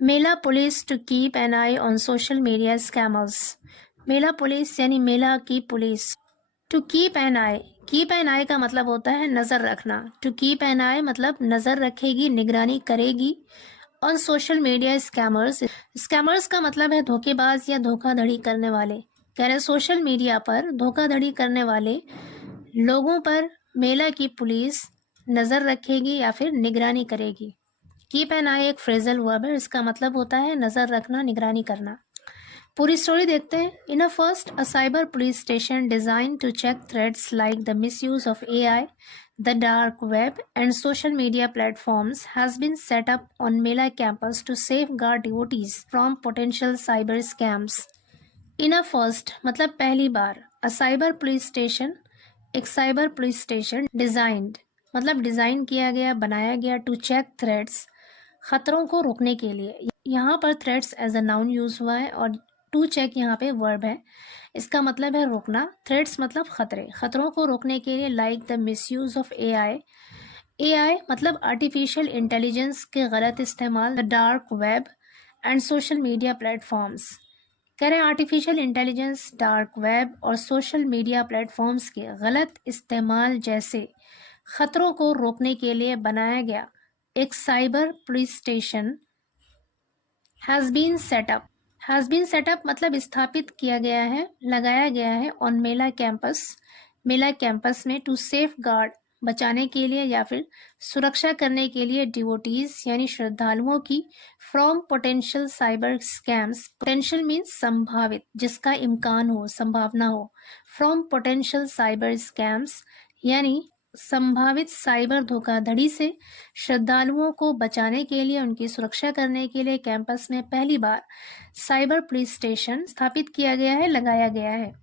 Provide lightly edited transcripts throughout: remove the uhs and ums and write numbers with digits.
Mela police to keep an eye on social media scammers. Mela police यानी मेला की police. To keep an eye का मतलब होता है नजर रखना। टू कीप एन आई मतलब नजर रखेगी, निगरानी करेगी। On social media scammers, scammers का मतलब है धोखेबाज या धोखाधड़ी करने वाले। कह रहे सोशल मीडिया पर धोखाधड़ी करने वाले लोगों पर मेला की पुलिस नजर रखेगी या फिर निगरानी करेगी। कीप एन आई एक फ्रेजल वर्ब है, इसका मतलब होता है नजर रखना, निगरानी करना। पूरी स्टोरी देखते हैं। In a first, a cyber police station designed to check threats like the misuse of AI, the dark web and social media platforms has been set up on Mela campus to safeguard devotees from potential cyber scams. In a first मतलब पहली बार, a cyber police station एक cyber police station designed मतलब design किया गया, बनाया गया, to check threads खतरों को रोकने के लिए। यहाँ पर threads as a noun use हुआ है और टू चेक यहाँ पे वर्ब है। इसका मतलब है रोकना। थ्रेड्स मतलब खतरे, खतरों को रोकने के लिए like the misuse of AI मतलब आर्टिफिशियल इंटेलिजेंस के गलत इस्तेमाल, the dark web and social media platforms. कह रहे हैं आर्टिफिशियल इंटेलिजेंस, डार्क वेब और सोशल मीडिया प्लेटफॉर्म्स के गलत इस्तेमाल जैसे खतरों को रोकने के लिए बनाया गया एक cyber police station has been set up मतलब स्थापित किया गया है, लगाया गया है ऑन मेला कैंपस में टू सेफ गार्ड बचाने के लिए या फिर सुरक्षा करने के लिए डिवोटीज यानी श्रद्धालुओं की from potential cyber scams. Potential means संभावित, जिसका इम्कान हो, संभावना हो। फ्रॉम पोटेंशियल साइबर स्कैम्स यानी संभावित साइबर धोखाधड़ी से श्रद्धालुओं को बचाने के लिए, उनकी सुरक्षा करने के लिए कैंपस में पहली बार साइबर पुलिस स्टेशन स्थापित किया गया है, लगाया गया है।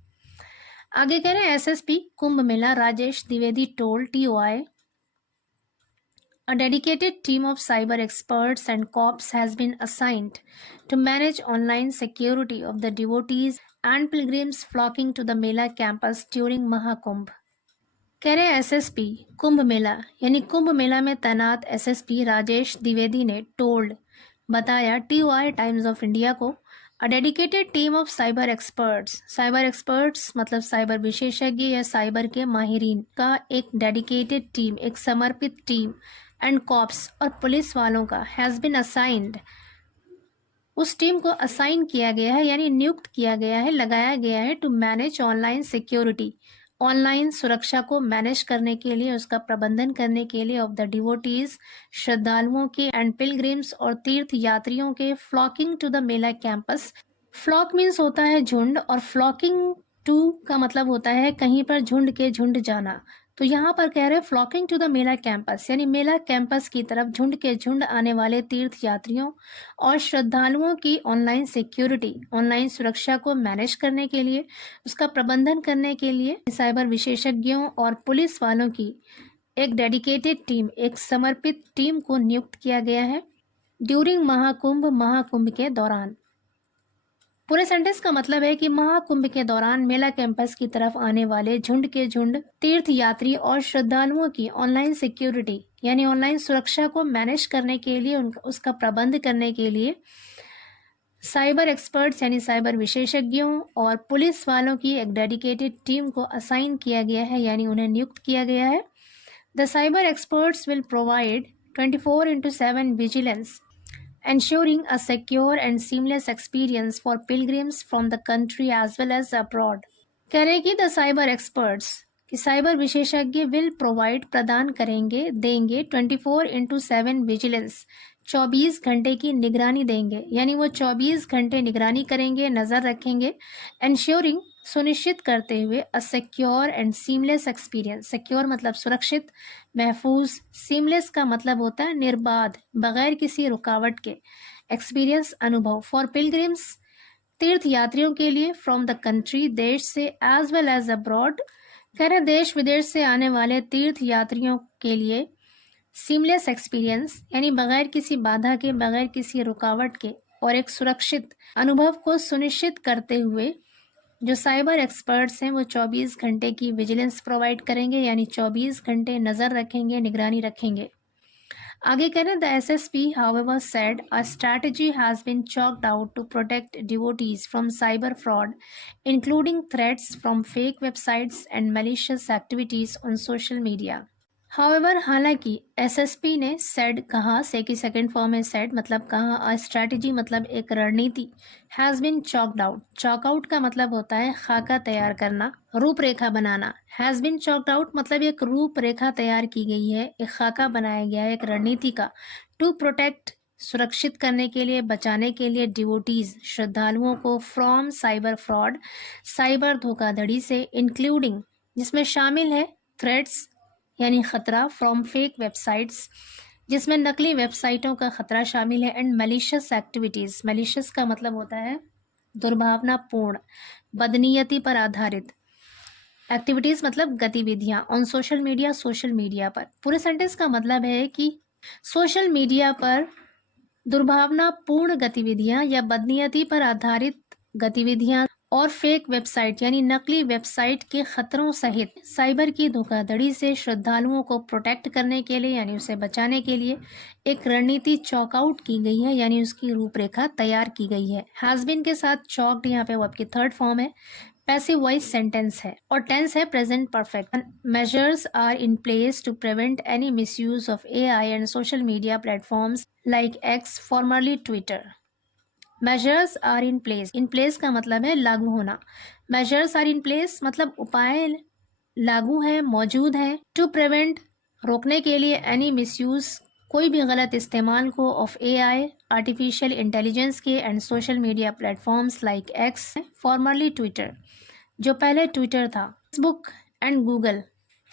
आगे कह रहे हैं SSP Kumbh Mela Rajesh Dwivedi told TOI a dedicated team of cyber experts and cops has been assigned to manage online security of the devotees and pilgrims flocking to the Mela campus during Mahakumbh. कह रहे हैं SSP कुंभ मेला यानी कुंभ मेला में तैनात SSP Rajesh Dwivedi ने told बताया TOI times of India को a dedicated team of cyber experts मतलब साइबर विशेषज्ञ या साइबर के माहिरीन का एक डेडिकेटेड टीम, एक समर्पित टीम एंड कॉप्स और पुलिस वालों का हैज़ बिन असाइंड, उस टीम को असाइन किया गया है यानी नियुक्त किया गया है, लगाया गया है to manage online security, online सुरक्षा को मैनेज करने के लिए, उसका प्रबंधन करने के लिए ऑफ द डिवोटीज श्रद्धालुओं के एंड पिलग्रिम्स और तीर्थ यात्रियों के flocking to the mela campus. Flock means होता है झुंड और फ्लॉकिंग टू का मतलब होता है कहीं पर झुंड के झुंड जाना। तो यहाँ पर कह रहे हैं flocking to the mela campus यानी मेला कैंपस की तरफ झुंड के झुंड आने वाले तीर्थ यात्रियों और श्रद्धालुओं की ऑनलाइन सिक्योरिटी, ऑनलाइन सुरक्षा को मैनेज करने के लिए, उसका प्रबंधन करने के लिए साइबर विशेषज्ञों और पुलिस वालों की एक डेडिकेटेड टीम, एक समर्पित टीम को नियुक्त किया गया है ड्यूरिंग महाकुंभ के दौरान। पूरे सेंटेंस का मतलब है कि महाकुंभ के दौरान मेला कैंपस की तरफ आने वाले झुंड के झुंड तीर्थ यात्री और श्रद्धालुओं की ऑनलाइन सिक्योरिटी यानी ऑनलाइन सुरक्षा को मैनेज करने के लिए, उसका प्रबंध करने के लिए साइबर एक्सपर्ट्स यानी साइबर विशेषज्ञों और पुलिस वालों की एक डेडिकेटेड टीम को असाइन किया गया है यानी उन्हें नियुक्त किया गया है। The cyber experts will provide 24/7 vigilance ensuring a secure and seamless experience for pilgrims from the country as well as abroad. कह रहे कि द साइबर एक्सपर्ट्स कि साइबर विशेषज्ञ विल प्रोवाइड प्रदान करेंगे, देंगे 24/7 विजिलेंस 24 घंटे की निगरानी देंगे यानी वो 24 घंटे निगरानी करेंगे, नज़र रखेंगे। एंश्योरिंग सुनिश्चित करते हुए a secure and seamless experience, secure मतलब सुरक्षित, महफूज, सीमलेस का मतलब होता है निर्बाध, बगैर किसी रुकावट के, एक्सपीरियंस अनुभव, फॉर पिलग्रिम्स तीर्थ यात्रियों के लिए, फ्रॉम द कंट्री देश से, एज वेल एज अब्रॉड कह रहे देश विदेश से आने वाले तीर्थ यात्रियों के लिए सीमलेस एक्सपीरियंस यानी बगैर किसी बाधा के, बगैर किसी रुकावट के और एक सुरक्षित अनुभव को सुनिश्चित करते हुए जो साइबर एक्सपर्ट्स हैं वो 24 घंटे की विजिलेंस प्रोवाइड करेंगे यानी 24 घंटे नज़र रखेंगे, निगरानी रखेंगे। आगे कह रहे हैं the SSP however said a strategy has been chalked out to protect devotees from cyber fraud, including threats from fake websites and malicious activities on social media. However, हालांकि SSP ने said कहा, से की सेकेंड फॉर्म है said मतलब कहा, a strategy मतलब एक रणनीति, has been chalked out. chalk out का मतलब होता है खाका तैयार करना, रूपरेखा बनाना. has been chalked out मतलब एक रूपरेखा तैयार की गई है, एक खाका बनाया गया है एक रणनीति का. to protect सुरक्षित करने के लिए, बचाने के लिए, डिवोटीज श्रद्धालुओं को फ्रॉम साइबर फ्रॉड, साइबर धोखाधड़ी से, इंक्लूडिंग जिसमें शामिल है थ्रेड्स यानी खतरा, फ्रॉम फेक वेबसाइट्स जिसमें नकली वेबसाइटों का खतरा शामिल है, एंड मैलिशियस एक्टिविटीज. मैलिशियस का मतलब होता है दुर्भावनापूर्ण, बदनीयति पर आधारित. एक्टिविटीज मतलब गतिविधियां. On social media, social media पर. पूरे सेंटेंस का मतलब है कि सोशल मीडिया पर दुर्भावनापूर्ण गतिविधियां या बदनीयति पर आधारित गतिविधियां और फेक वेबसाइट यानी नकली वेबसाइट के खतरों सहित साइबर की धोखाधड़ी से श्रद्धालुओं को प्रोटेक्ट करने के लिए यानी उसे बचाने के लिए एक रणनीति चॉकआउट की गई है यानी उसकी रूपरेखा तैयार की गई है. हैज बीन के साथ चॉक्ड यहाँ पे वो आपकी थर्ड फॉर्म है, पैसिव वॉइस सेंटेंस है और टेंस है present perfect. Measures are in place to prevent any misuse of AI and social media platforms like X, formerly Twitter. Measures are in place. In place का मतलब है लागू होना. Measures are in place मतलब उपाय लागू है, मौजूद है. टू प्रिवेंट रोकने के लिए, एनी मिसयूज कोई भी गलत इस्तेमाल को, ऑफ AI आर्टिफिशियल इंटेलिजेंस के, and social media platforms like X, formerly Twitter जो पहले ट्विटर था. Facebook and Google.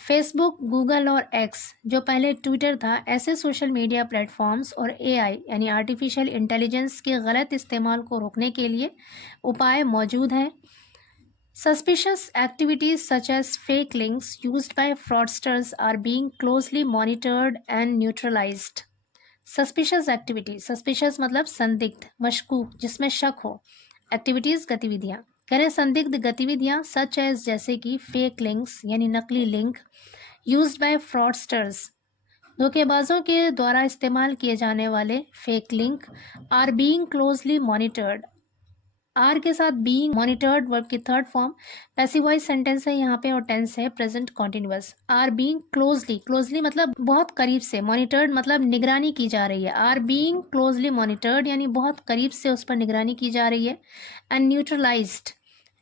Facebook, Google और X जो पहले ट्विटर था, ऐसे सोशल मीडिया प्लेटफॉर्म्स और AI यानी आर्टिफिशियल इंटेलिजेंस के गलत इस्तेमाल को रोकने के लिए उपाय मौजूद हैं. Suspicious activities such as fake links used by fraudsters are being closely monitored and neutralised. Suspicious activities, suspicious मतलब संदिग्ध, मशकूक, जिसमें शक हो. एक्टिविटीज गतिविधियां. करें संदिग्ध गतिविधियां सच एज जैसे कि फेक लिंक्स यानी नकली लिंक, यूज्ड बाय फ्रॉडस्टर्स धोखेबाजों के द्वारा इस्तेमाल किए जाने वाले fake link, are being closely monitored. Are के साथ बीइंग, मॉनिटर्ड वर्ब की third form, passive voice sentence है यहाँ पे और टेंस है present continuous. Are being closely, closely मतलब बहुत करीब से, मॉनिटर्ड मतलब निगरानी की जा रही है. आर बीइंग क्लोजली मॉनिटर्ड यानी बहुत करीब से उस पर निगरानी की जा रही है. एंड न्यूट्रलाइज्ड,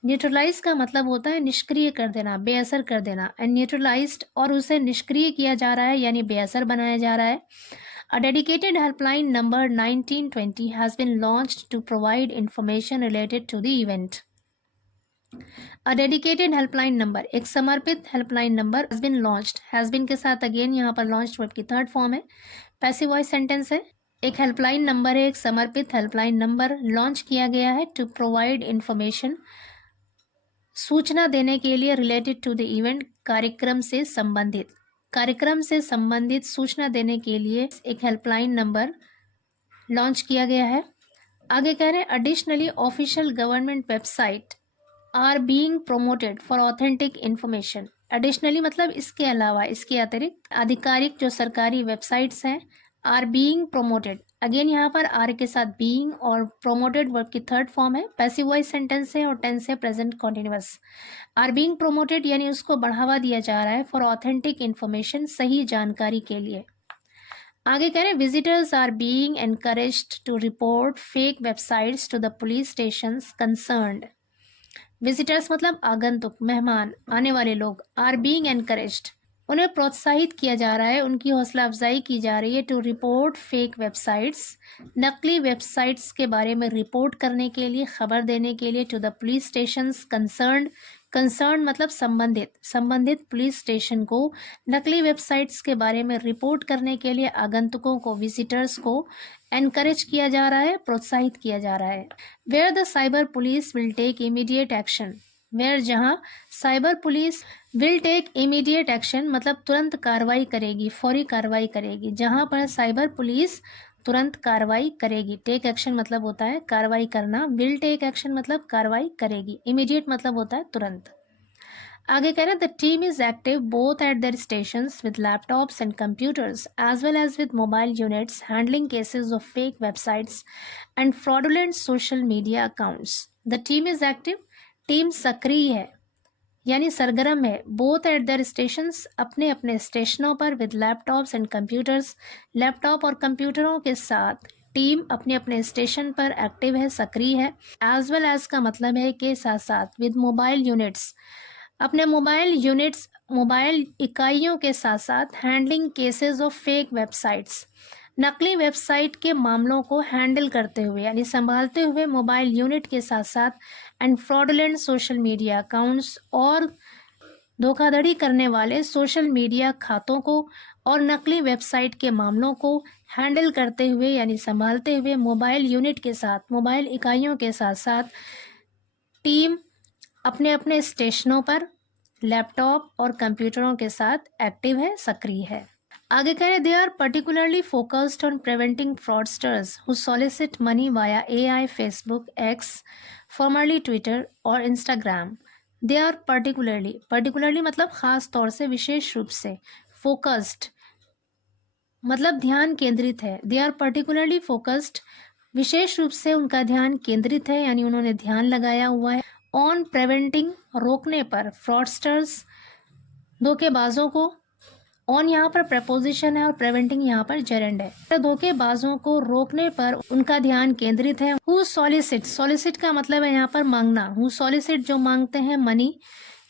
न्यूट्रलाइज का मतलब होता है निष्क्रिय कर देना, बेअसर कर देना. एंड न्यूट्रलाइज्ड और उसे निष्क्रिय किया जा रहा है यानी बेअसर बनाया जा रहा है. A dedicated helpline number 1920 has been launched to provide information related to the event. A dedicated helpline number, एक समर्पित helpline number has been launched. has been के साथ अगेन यहाँ पर launched वर्ब की थर्ड फॉर्म है, पैसिव वॉइस सेंटेंस है. एक हेल्पलाइन नंबर है, एक समर्पित हेल्पलाइन नंबर लॉन्च किया गया है टू प्रोवाइड इंफॉर्मेशन सूचना देने के लिए, रिलेटेड टू द इवेंट कार्यक्रम से संबंधित, कार्यक्रम से संबंधित सूचना देने के लिए एक हेल्पलाइन नंबर लॉन्च किया गया है. आगे कह रहे हैं additionally official government website R being promoted for authentic information. Additionally मतलब इसके अलावा, इसके अतिरिक्त आधिकारिक जो सरकारी वेबसाइट्स हैं, आर बीइंग प्रोमोटेड. अगेन यहाँ पर आर के साथ बीइंग और प्रोमोटेड वर्ब की थर्ड फॉर्म है, पैसिव वॉइस सेंटेंस है और टेंस है present continuous. Are being promoted यानी उसको बढ़ावा दिया जा रहा है, फॉर ऑथेंटिक इंफॉर्मेशन सही जानकारी के लिए. आगे कह रहे हैं visitors are being encouraged to report fake websites to the police stations concerned. Visitors मतलब आगंतुक, मेहमान, आने वाले लोग. आर बीइंग एनकरेज्ड उन्हें प्रोत्साहित किया जा रहा है, उनकी हौसला अफजाई की जा रही है. टू रिपोर्ट फेक वेबसाइट्स, नकली वेबसाइट्स के बारे में रिपोर्ट करने के लिए, खबर देने के लिए. To the police stations concerned, concern मतलब संबंधित, संबंधित पुलिस स्टेशन को नकली वेबसाइट्स के बारे में रिपोर्ट करने के लिए आगंतुकों को, विजिटर्स को एनकरेज किया जा रहा है, प्रोत्साहित किया जा रहा है. Where the cyber police will take immediate action. Where जहां cyber police will take immediate action मतलब तुरंत कार्रवाई करेगी, फौरी कार्रवाई करेगी. जहां पर साइबर पुलिस तुरंत कार्रवाई करेगी. टेक एक्शन मतलब होता है कार्रवाई करना, विल टेक एक्शन मतलब कार्रवाई करेगी, इमीडिएट मतलब होता है तुरंत. आगे कह रहे हैं the team is active both at their stations with laptops and computers as well as with mobile units handling cases of fake websites and fraudulent social media accounts. The team is active, team सक्रिय है यानी सरगर्म है, both at their stations अपने अपने स्टेशनों पर, with laptops and computers laptop और कंप्यूटरों के साथ टीम अपने अपने स्टेशन पर एक्टिव है, सक्रिय है। एज वेल एज का मतलब है के साथ साथ, विद मोबाइल यूनिट्स अपने मोबाइल इकाइयों के साथ साथ, handling cases of fake websites नकली वेबसाइट के मामलों को हैंडल करते हुए यानी संभालते हुए मोबाइल यूनिट के साथ साथ, and fraudulent social media accounts और धोखाधड़ी करने वाले सोशल मीडिया खातों को और नकली वेबसाइट के मामलों को हैंडल करते हुए यानी संभालते हुए मोबाइल यूनिट के साथ, मोबाइल इकाइयों के साथ साथ टीम अपने अपने स्टेशनों पर लैपटॉप और कंप्यूटरों के साथ एक्टिव है, सक्रिय है। आगे कह रहे they are particularly focused on preventing fraudsters who solicit money via AI, Facebook, X formerly Twitter और इंस्टाग्राम। दे आर पर्टिकुलरली मतलब खास तौर से, विशेष रूप से, फोकस्ड मतलब ध्यान केंद्रित है। दे आर पर्टिकुलरली फोकस्ड विशेष रूप से उनका ध्यान केंद्रित है यानी उन्होंने ध्यान लगाया हुआ है, ऑन प्रिवेंटिंग रोकने पर, फ्रॉडस्टर्स धोखेबाजों को, ऑन यहाँ पर प्रपोजिशन है और प्रिवेंटिंग यहाँ पर जेरेंड है। धोखेबाजों को रोकने पर उनका ध्यान केंद्रित है। हु सॉलिसिट का मतलब है यहाँ पर मांगना। हु सॉलिसिट जो मांगते हैं मनी,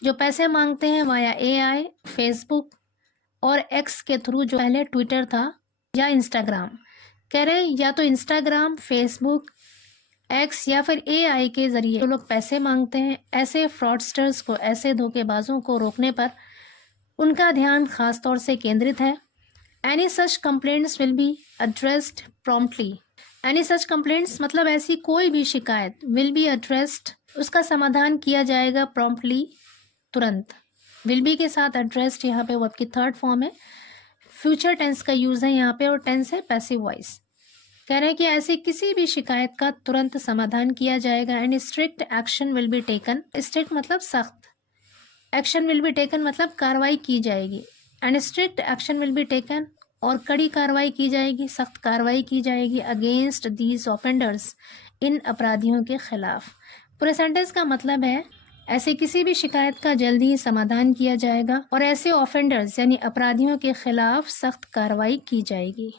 जो पैसे मांगते हैं वाया AI, फेसबुक और एक्स के थ्रू, जो पहले ट्विटर था, या इंस्टाग्राम। कह रहे या तो इंस्टाग्राम, फेसबुक, एक्स या फिर AI के जरिए जो लोग पैसे मांगते हैं, ऐसे फ्रॉडस्टर्स को, ऐसे धोखेबाजों को रोकने पर उनका ध्यान खास तौर से केंद्रित है। Any such complaints will be addressed promptly. Any such complaints मतलब ऐसी कोई भी शिकायत, विल बी एड्रेस्ड उसका समाधान किया जाएगा, प्रॉम्प्टली तुरंत। विल बी के साथ एड्रेस्ड यहाँ पे वर्ब की थर्ड फॉर्म है, फ्यूचर टेंस का यूज है यहाँ पे और टेंस है पैसिव वॉइस। कह रहे हैं कि ऐसी किसी भी शिकायत का तुरंत समाधान किया जाएगा। And strict action will be taken. Strict मतलब सख्त, एक्शन विल बी टेकन मतलब कार्रवाई की जाएगी। And strict action will be taken और कड़ी कार्रवाई की जाएगी, सख्त कार्रवाई की जाएगी, अगेंस्ट दीज ऑफेंडर्स इन अपराधियों के खिलाफ। पूरे सेंटेंस का मतलब है ऐसे किसी भी शिकायत का जल्दी ही समाधान किया जाएगा और ऐसे ऑफेंडर्स यानी अपराधियों के खिलाफ सख्त कार्रवाई की जाएगी।